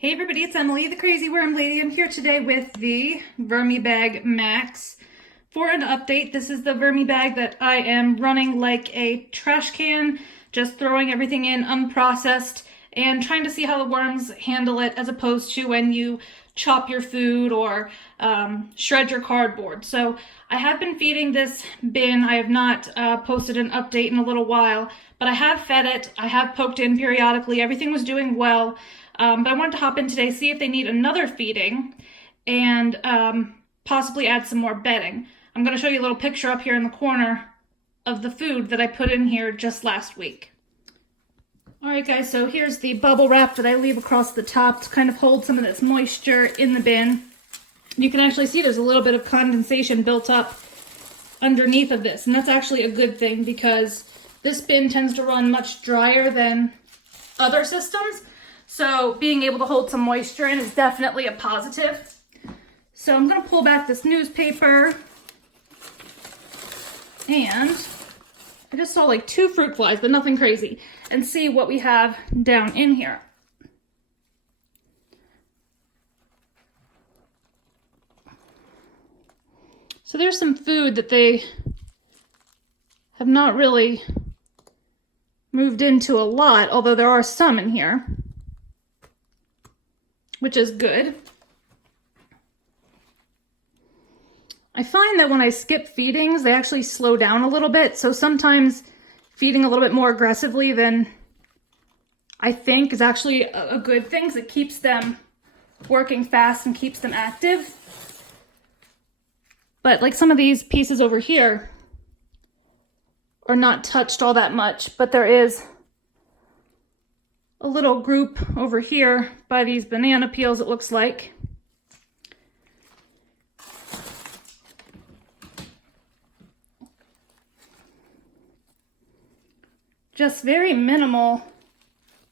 Hey everybody, it's Emily, the Crazy Worm Lady. I'm here today with the VermiBag Max for an update. This is the VermiBag that I am running like a trash can, just throwing everything in unprocessed and trying to see how the worms handle it as opposed to when you chop your food or shred your cardboard. So I have been feeding this bin. I have not posted an update in a little while, but I have fed it. I have poked in periodically. Everything was doing well. But I wanted to hop in today, see if they need another feeding and possibly add some more bedding. I'm going to show you a little picture up here in the corner of the food that I put in here just last week. Alright guys, so here's the bubble wrap that I leave across the top to kind of hold some of this moisture in the bin. You can actually see there's a little bit of condensation built up underneath of this, and that's actually a good thing because this bin tends to run much drier than other systems. So being able to hold some moisture in is definitely a positive. So I'm going to pull back this newspaper, and I just saw like 2 fruit flies, but nothing crazy, and see what we have down in here. So there's some food that they have not really moved into a lot, although there are some in here, which is good. I find that when I skip feedings, they actually slow down a little bit. So sometimes feeding a little bit more aggressively than I think is actually a good thing, because it keeps them working fast and keeps them active. But like some of these pieces over here are not touched all that much, but there is a little group over here by these banana peels, it looks like. Just very minimal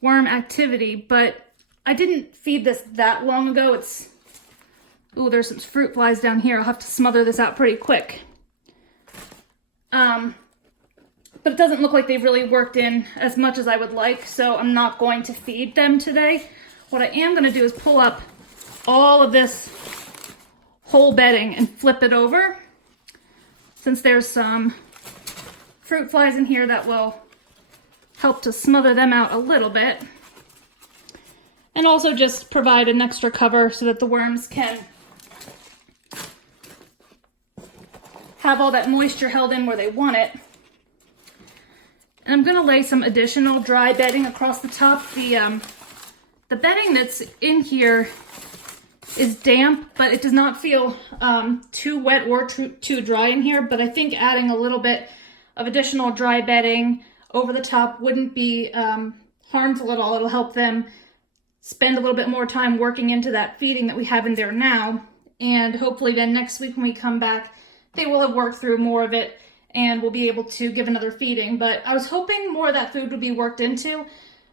worm activity, but I didn't feed this that long ago. Ooh, there's some fruit flies down here. I'll have to smother this out pretty quick. But it doesn't look like they've really worked in as much as I would like, so I'm not going to feed them today. What I am going to do is pull up all of this whole bedding and flip it over, since there's some fruit flies in here that will help to smother them out a little bit. And also just provide an extra cover so that the worms can have all that moisture held in where they want it. And I'm going to lay some additional dry bedding across the top. The bedding that's in here is damp, but it does not feel too wet or too dry in here. But I think adding a little bit of additional dry bedding over the top wouldn't be harmful at all. It'll help them spend a little bit more time working into that feeding that we have in there now. And hopefully then next week when we come back, they will have worked through more of it and we'll be able to give another feeding. But I was hoping more of that food would be worked into.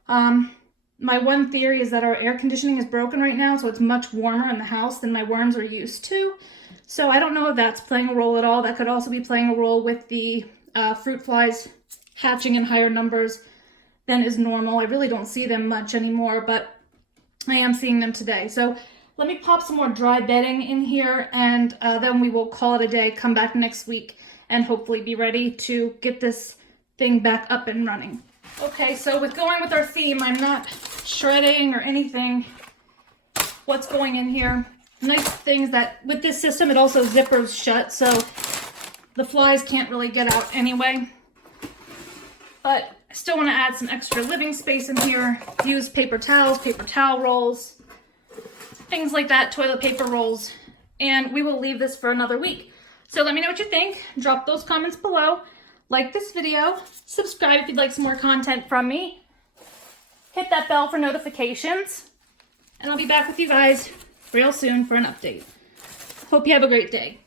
My one theory is that our air conditioning is broken right now, so it's much warmer in the house than my worms are used to. So I don't know if that's playing a role at all. That could also be playing a role with the fruit flies hatching in higher numbers than is normal. I really don't see them much anymore, but I am seeing them today. So let me pop some more dry bedding in here, and then we will call it a day, come back next week, and hopefully be ready to get this thing back up and running. Okay, so with going with our theme, I'm not shredding or anything. What's going in here? Nice things that with this system, it also zippers shut, so the flies can't really get out anyway. But I still want to add some extra living space in here. Use paper towels, paper towel rolls, things like that, toilet paper rolls, and we will leave this for another week. So let me know what you think. Drop those comments below. Like this video. Subscribe if you'd like some more content from me. Hit that bell for notifications. And I'll be back with you guys real soon for an update. Hope you have a great day.